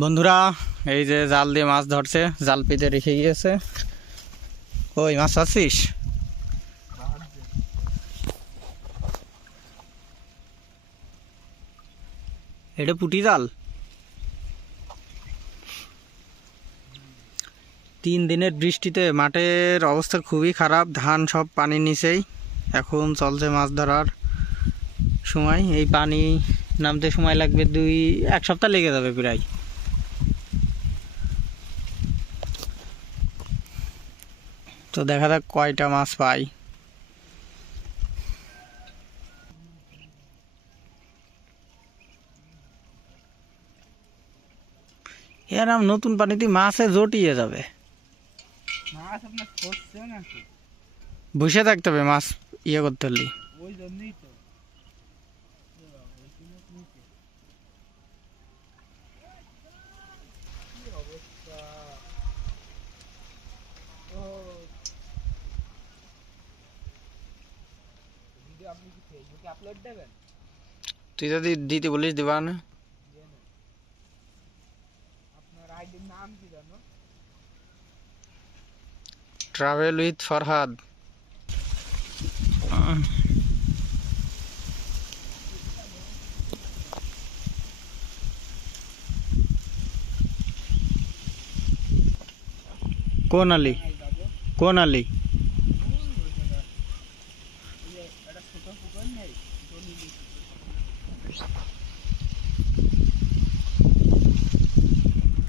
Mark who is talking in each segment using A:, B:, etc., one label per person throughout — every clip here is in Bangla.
A: বন্ধুরা, এই যে জাল দিয়ে মাছ ধরছে, জাল পেতে রেখে গিয়েছে। ওই মাছ আছিস? এটা পুটি জাল? তিন দিনের বৃষ্টিতে মাঠের অবস্থা খুবই খারাপ, ধান সব পানির নিচেই। এখন চলছে মাছ ধরার সময়। এই পানি নামতে সময় লাগবে দুই, এক সপ্তাহ লেগে যাবে প্রায়। তো দেখা যাক কয়টা মাছ পাই। এরাম নতুন পানিতে মাছে জটিয়ে যাবে। বসে থাকতে হবে মাছ ইয়ে করতে হলে।
B: ওই জন্যই তো।
A: তুই যদি দিতে বলিস দিবা না
B: আপনার আইডির নাম কি জানো
A: ট্রাভেল উইথ ফরহাদ কোন আলি কোন আলি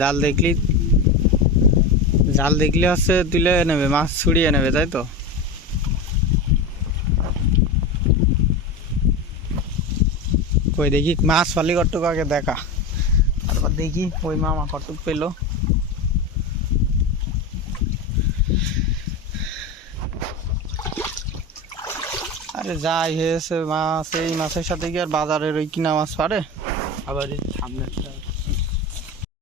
A: জাল দেখলি? জাল দেখলে হচ্ছে তুলে নেবে মাছ ছুড়িয়ে নেবে তাই তো? কই দেখি, মাছ ফালি কটুক আগে দেখা। তারপর দেখি, ওই মামা কটুক পেল। আরে যাই হয়েছে মাছ এই মাছের সাথে কি আর বাজারের ওই কিনা মাছ পারে?
B: আবার সামনে একটা